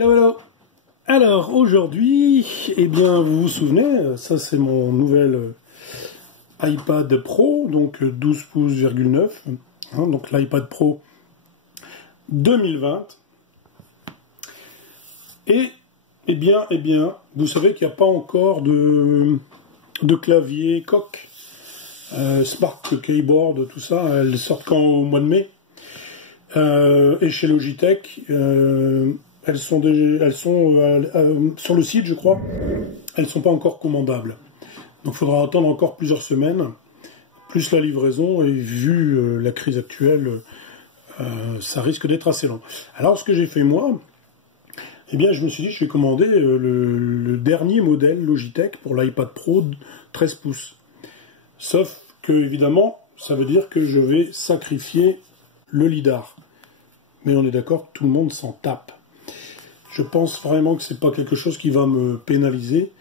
Hello, hello. Alors aujourd'hui, eh bien vous vous souvenez, ça c'est mon nouvel iPad Pro, donc 12 pouces,9, hein, donc l'iPad Pro 2020. Et eh bien, vous savez qu'il n'y a pas encore de clavier coque, Smart Keyboard, tout ça, elles sortent quand au mois de mai. Et chez Logitech, elles sont sur le site, je crois. Elles ne sont pas encore commandables. Donc il faudra attendre encore plusieurs semaines, plus la livraison, et vu la crise actuelle, ça risque d'être assez long. Alors ce que j'ai fait moi, eh bien je me suis dit je vais commander le dernier modèle Logitech pour l'iPad Pro 13 pouces. Sauf que évidemment, ça veut dire que je vais sacrifier le lidar. Mais on est d'accord, tout le monde s'en tape. Je pense vraiment que c'est pas quelque chose qui va me pénaliser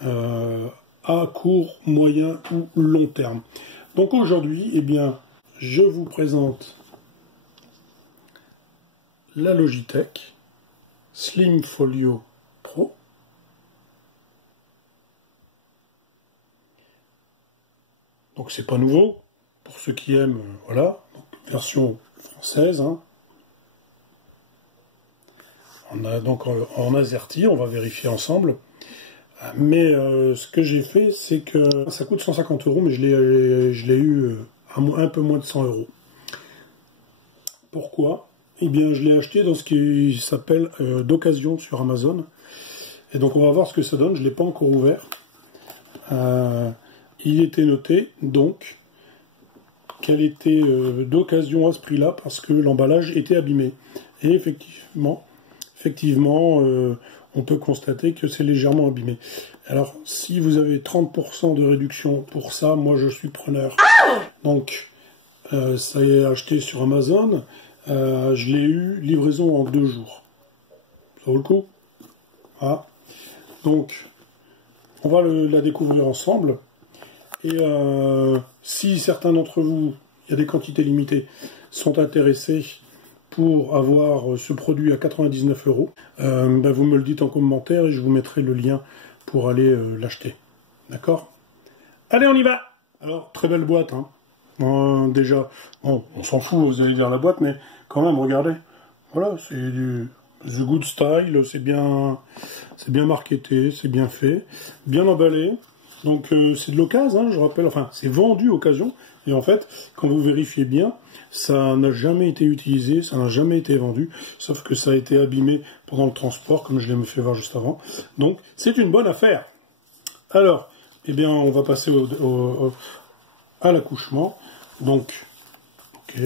à court, moyen ou long terme. Donc aujourd'hui, eh bien, je vous présente la Logitech Slim Folio Pro. Donc c'est pas nouveau pour ceux qui aiment, voilà, donc, version française. Hein. On a donc en AZERTY, on va vérifier ensemble. Mais ce que j'ai fait, c'est que ça coûte 150 €, mais je l'ai eu à un peu moins de 100 €. Pourquoi? Eh bien, je l'ai acheté dans ce qui s'appelle d'occasion sur Amazon. Et donc, on va voir ce que ça donne. Je ne l'ai pas encore ouvert. Il était noté, donc, qu'elle était d'occasion à ce prix-là parce que l'emballage était abîmé. Et effectivement, on peut constater que c'est légèrement abîmé. Alors, si vous avez 30% de réduction pour ça, moi je suis preneur. Donc, ça est acheté sur Amazon. Je l'ai eu livraison en 2 jours. Ça vaut le coup? Voilà. Donc, on va la découvrir ensemble. Et si certains d'entre vous, il y a des quantités limitées, sont intéressés pour avoir ce produit à 99 €, ben vous me le dites en commentaire et je vous mettrai le lien pour aller l'acheter. D'accord? Allez, on y va! Alors, très belle boîte, hein. Déjà, bon, on s'en fout, vous allez dire la boîte, mais quand même, regardez. Voilà, c'est du The Good Style, c'est bien marketé, c'est bien fait, bien emballé. Donc c'est de l'occasion, hein, je rappelle, enfin c'est vendu occasion, et en fait, quand vous vérifiez bien, ça n'a jamais été utilisé, ça n'a jamais été vendu, sauf que ça a été abîmé pendant le transport, comme je l'ai fait voir juste avant. Donc c'est une bonne affaire. Alors, eh bien on va passer à l'accouchement. Donc, ok.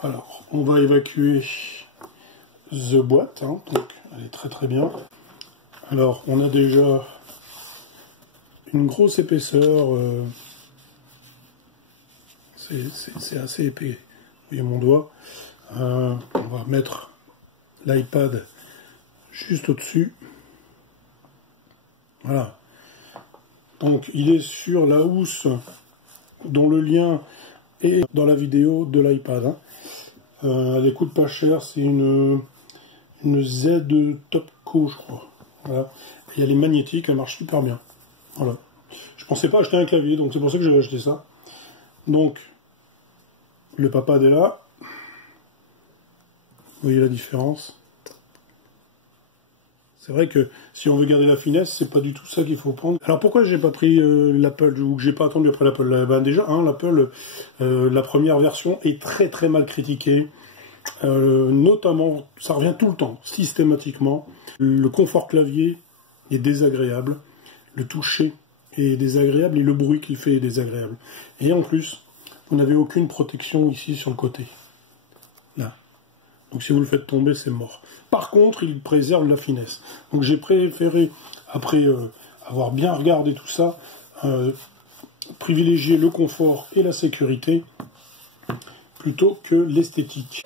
Alors, on va évacuer the boîte, hein, donc elle est très très bien. Alors, on a déjà une grosse épaisseur, c'est assez épais, vous voyez mon doigt. On va mettre l'iPad juste au-dessus. Voilà. Donc, il est sur la housse dont le lien est dans la vidéo de l'iPad. Hein. Elle coûte pas cher, c'est une Z Topco, je crois. Voilà. Et elle est magnétique, elle marche super bien. Voilà. Je pensais pas acheter un clavier, donc c'est pour ça que j'avais acheté ça. Donc, le papa est là. Vous voyez la différence. C'est vrai que si on veut garder la finesse, c'est pas du tout ça qu'il faut prendre. Alors pourquoi j'ai pas pris l'Apple, ou que j'ai pas attendu après l'Apple? Ben déjà, hein, l'Apple, la première version est très très mal critiquée. Notamment, ça revient tout le temps, systématiquement. Le confort clavier est désagréable, le toucher est désagréable et le bruit qu'il fait est désagréable. Et en plus, vous n'avez aucune protection ici sur le côté. Là. Donc si vous le faites tomber, c'est mort. Par contre, il préserve la finesse. Donc j'ai préféré, après avoir bien regardé tout ça, privilégier le confort et la sécurité plutôt que l'esthétique.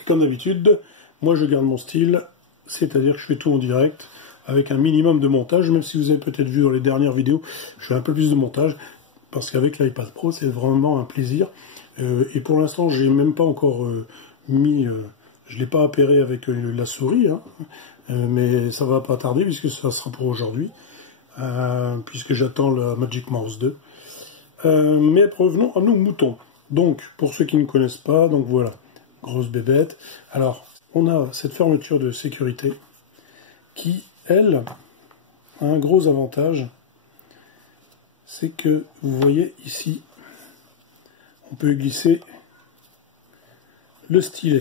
Et comme d'habitude, moi je garde mon style, c'est-à-dire que je fais tout en direct, avec un minimum de montage, même si vous avez peut-être vu dans les dernières vidéos, je fais un peu plus de montage, parce qu'avec l'iPad Pro, c'est vraiment un plaisir. Et pour l'instant, j'ai même pas encore mis Je ne l'ai pas appairé avec la souris, hein, mais ça va pas tarder puisque ça sera pour aujourd'hui, puisque j'attends la Magic Mouse 2. Mais revenons à nos moutons. Donc, pour ceux qui ne connaissent pas, donc voilà, grosse bébête. Alors, on a cette fermeture de sécurité qui, elle, a un gros avantage. C'est que, vous voyez ici, on peut glisser le stylet.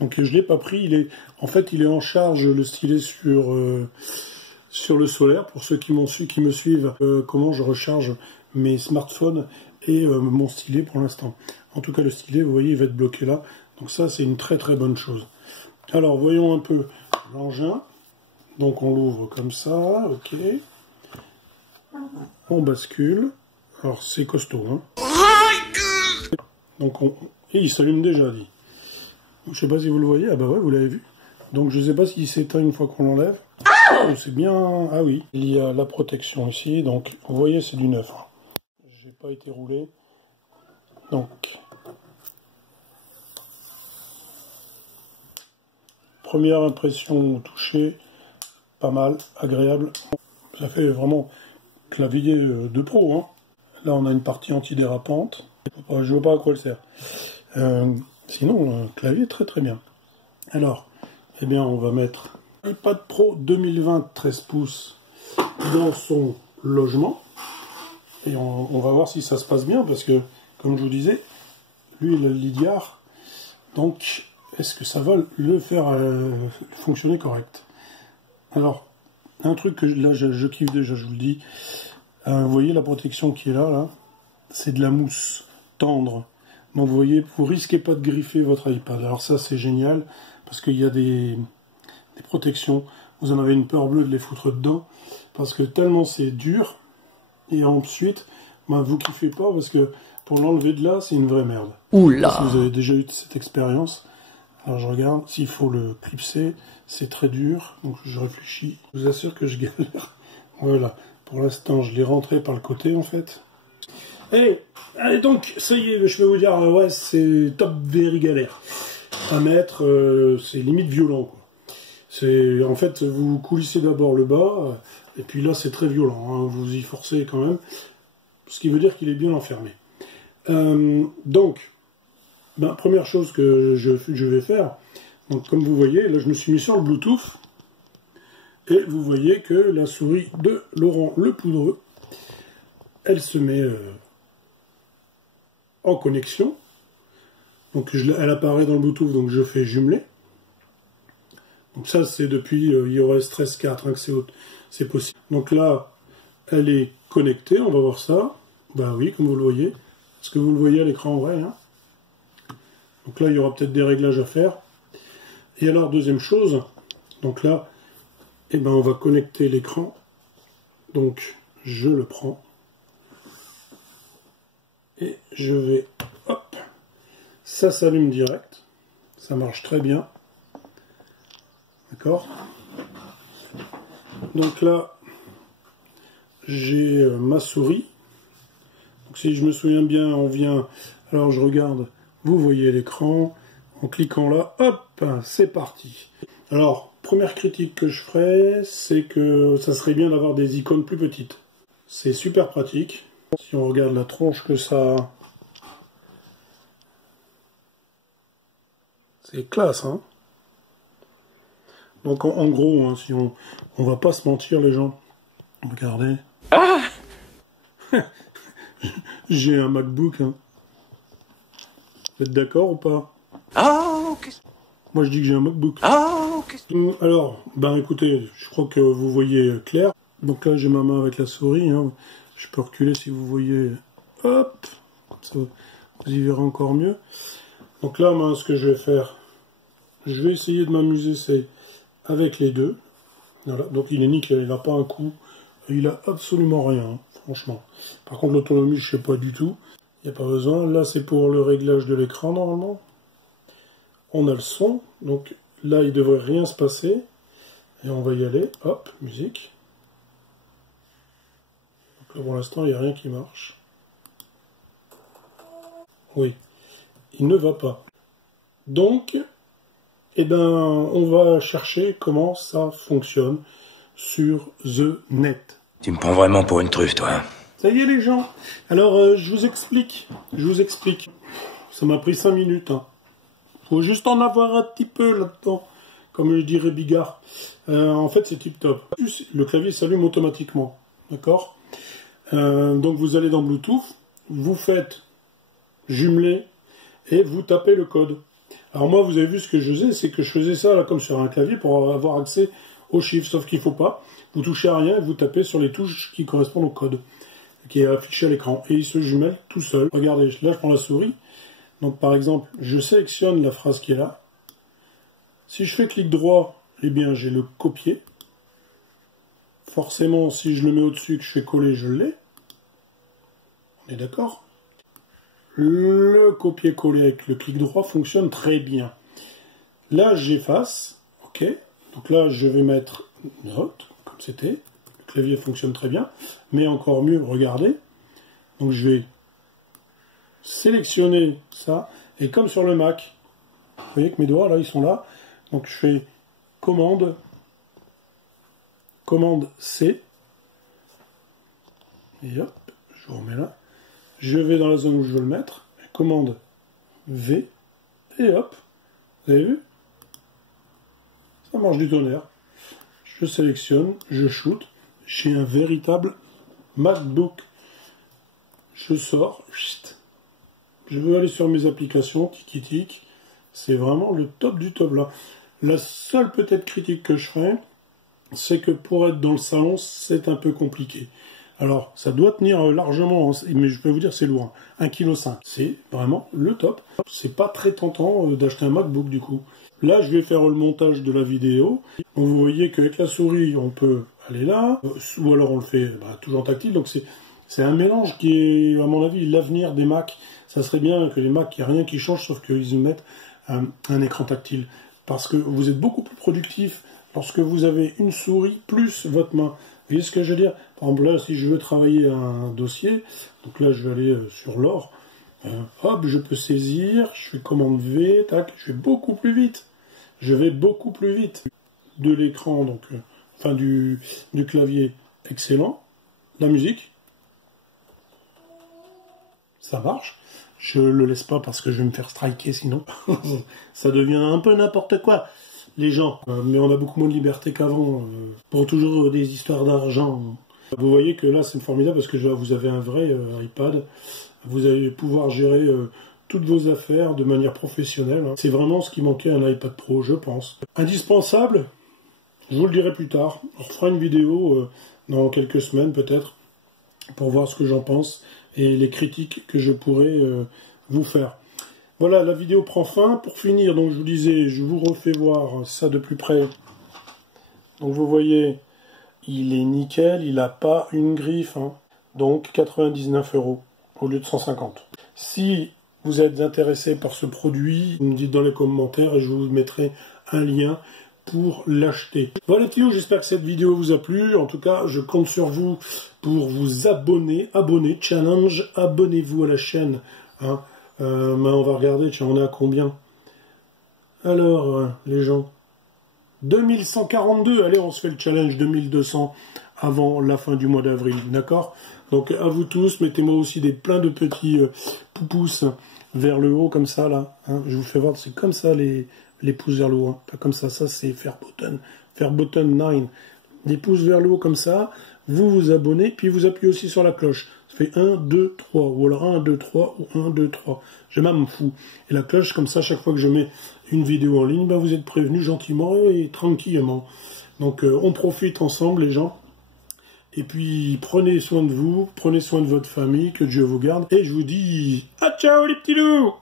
Donc je ne l'ai pas pris, en fait il est en charge le stylet sur le solaire. Pour ceux qui me suivent, comment je recharge mes smartphones et mon stylet pour l'instant. En tout cas le stylet, vous voyez, il va être bloqué là. Donc ça c'est une très très bonne chose. Alors voyons un peu l'engin. Donc on l'ouvre comme ça, ok. On bascule. Alors c'est costaud, hein. Donc et il s'allume déjà, dit. Je sais pas si vous le voyez. Ah bah ouais, vous l'avez vu. Donc je sais pas s'il s'éteint une fois qu'on l'enlève. C'est bien. Ah oui. Il y a la protection ici. Donc vous voyez, c'est du neuf. J'ai pas été roulé. Donc première impression au toucher, pas mal, agréable. Ça fait vraiment clavier de pro, hein. Là on a une partie antidérapante. Je vois pas à quoi elle sert. Sinon, clavier très très bien. Alors, eh bien, on va mettre iPad Pro 2020 13 pouces dans son logement. Et on va voir si ça se passe bien, parce que, comme je vous disais, lui, il a le Lydiard. Donc, est-ce que ça va le faire fonctionner correct? Alors, un truc que là, je kiffe déjà, je vous le dis. Vous voyez la protection qui est là. C'est de la mousse tendre. Donc vous voyez, vous risquez pas de griffer votre iPad. Alors ça c'est génial, parce qu'il y a des protections. Vous en avez une peur bleue de les foutre dedans, parce que tellement c'est dur. Et ensuite, vous kiffez pas, parce que pour l'enlever de là, c'est une vraie merde. Oula. Si vous avez déjà eu cette expérience. Alors je regarde, s'il faut le clipser, c'est très dur. Donc je réfléchis. Je vous assure que je galère. Voilà. Pour l'instant, je l'ai rentré par le côté en fait. Allez donc, ça y est, je vais vous dire, ouais, c'est top very galère. À mettre, c'est limite violent, quoi. En fait, vous coulissez d'abord le bas, et puis là, c'est très violent, hein, vous y forcez quand même, ce qui veut dire qu'il est bien enfermé. Donc, première chose que je vais faire, donc comme vous voyez, là, je me suis mis sur le Bluetooth, et vous voyez que la souris de Laurent le Poudreux, elle se met en connexion. Donc elle apparaît dans le Bluetooth, donc je fais jumeler. Donc ça c'est depuis iOS 13.4 hein, que c'est possible. Donc là, elle est connectée, on va voir ça. Ben oui, comme vous le voyez. Est-ce que vous le voyez à l'écran? Ouais, hein. Donc là, il y aura peut-être des réglages à faire. Et alors, deuxième chose, donc là, eh ben, on va connecter l'écran. Donc, je le prends. Et je vais, hop, ça s'allume direct, ça marche très bien, d'accord. Donc là, j'ai ma souris, donc si je me souviens bien, on vient, alors je regarde, vous voyez l'écran, en cliquant là, hop, c'est parti. Alors, première critique que je ferai, c'est que ça serait bien d'avoir des icônes plus petites. C'est super pratique. Si on regarde la tronche que ça a, c'est classe, hein. Donc en gros, hein, si on va pas se mentir les gens, regardez. Ah j'ai un MacBook, hein. Vous êtes d'accord ou pas? Ah, ok. Moi je dis que j'ai un MacBook. Ah, ok. Alors, écoutez, je crois que vous voyez clair. Donc là j'ai ma main avec la souris, hein. Je peux reculer si vous voyez. Hop, comme ça vous y verrez encore mieux. Donc là, moi, ce que je vais faire, je vais essayer de m'amuser, c'est avec les deux. Voilà. Donc il est nickel, il n'a pas un coup, il a absolument rien, hein, franchement. Par contre l'autonomie, je sais pas du tout, il n'y a pas besoin. Là c'est pour le réglage de l'écran normalement. On a le son, donc là il devrait rien se passer. Et on va y aller, hop, musique. Donc là pour l'instant il n'y a rien qui marche. Oui, il ne va pas. Donc, eh ben, on va chercher comment ça fonctionne sur The Net. Tu me prends vraiment pour une truffe, toi. Ça y est les gens. Alors je vous explique. Ça m'a pris 5 minutes. Hein. Faut juste en avoir un petit peu là-dedans, comme je dirais Bigard. En fait c'est tip top. Le clavier s'allume automatiquement. D'accord. Donc vous allez dans Bluetooth, vous faites jumeler et vous tapez le code. Alors moi vous avez vu ce que je faisais, c'est que je faisais ça là, comme sur un clavier pour avoir accès aux chiffres, sauf qu'il ne faut pas. Vous touchez à rien et vous tapez sur les touches qui correspondent au code qui est affiché à l'écran. Et il se jumelle tout seul. Regardez, là je prends la souris. Donc par exemple, je sélectionne la phrase qui est là. Si je fais clic droit, eh bien j'ai le copier. Forcément, si je le mets au-dessus, que je fais coller, je l'ai. On est d'accord? Le copier-coller avec le clic droit fonctionne très bien. Là, j'efface. Ok. Donc là, je vais mettre note, comme c'était. Le clavier fonctionne très bien. Mais encore mieux, regardez. Donc je vais sélectionner ça. Et comme sur le Mac, vous voyez que mes doigts, là, ils sont là. Donc je fais commande C. Et hop, je remets là. Je vais dans la zone où je veux le mettre. Commande V. Et hop, vous avez vu? Ça marche du tonnerre. Je sélectionne, je shoot. J'ai un véritable MacBook. Je sors. Je veux aller sur mes applications. Tiki-tic. C'est vraiment le top du top là. La seule peut-être critique que je ferai, c'est que pour être dans le salon, c'est un peu compliqué. Alors, ça doit tenir largement, mais je peux vous dire c'est lourd. 1,5 kg. C'est vraiment le top. C'est pas très tentant d'acheter un MacBook du coup. Là, je vais faire le montage de la vidéo. Donc, vous voyez qu'avec la souris, on peut aller là. Ou alors on le fait toujours tactile. Donc c'est un mélange qui est, à mon avis, l'avenir des Mac. Ça serait bien que les Mac, il n'y a rien qui change, sauf qu'ils mettent un écran tactile. Parce que vous êtes beaucoup plus productif lorsque vous avez une souris plus votre main. Vous voyez ce que je veux dire? Par exemple, là, si je veux travailler un dossier, donc là, je vais aller sur l'or. Hop, je peux saisir, je fais commande V, tac, je vais beaucoup plus vite. Je vais beaucoup plus vite. De l'écran, donc, enfin du clavier, excellent. La musique, ça marche. Je le laisse pas parce que je vais me faire striker sinon. Ça devient un peu n'importe quoi. Les gens, mais on a beaucoup moins de liberté qu'avant, pour toujours des histoires d'argent. Vous voyez que là c'est formidable parce que vous avez un vrai iPad, vous allez pouvoir gérer toutes vos affaires de manière professionnelle. Hein. C'est vraiment ce qui manquait à un iPad Pro, je pense. Indispensable, je vous le dirai plus tard. On fera une vidéo dans quelques semaines peut-être, pour voir ce que j'en pense et les critiques que je pourrais vous faire. Voilà, la vidéo prend fin. Pour finir, donc je vous disais, je vous refais voir ça de plus près. Donc vous voyez, il est nickel, il n'a pas une griffe. Hein. Donc 99 € au lieu de 150. Si vous êtes intéressé par ce produit, vous me dites dans les commentaires et je vous mettrai un lien pour l'acheter. Voilà les petits loups, j'espère que cette vidéo vous a plu. En tout cas, je compte sur vous pour vous abonner. Challenge, abonnez-vous à la chaîne. Hein. On va regarder, tiens, on est à combien? Alors, les gens, 2142, allez, on se fait le challenge 2200 avant la fin du mois d'avril, d'accord? Donc, à vous tous, mettez-moi aussi plein de petits pouces vers le haut, comme ça, là. Hein. Je vous fais voir, c'est comme ça, les pouces vers le haut. Hein. Pas comme ça c'est Fairbotten 9. Des pouces vers le haut, comme ça. Vous vous abonnez, puis vous appuyez aussi sur la cloche. Ça fait 1, 2, 3, ou alors 1, 2, 3, ou 1, 2, 3. Je m'en fous. Et la cloche, comme ça, chaque fois que je mets une vidéo en ligne, vous êtes prévenus gentiment et tranquillement. Donc, on profite ensemble, les gens. Et puis, prenez soin de vous, prenez soin de votre famille, que Dieu vous garde. Et je vous dis, à ciao les petits loups!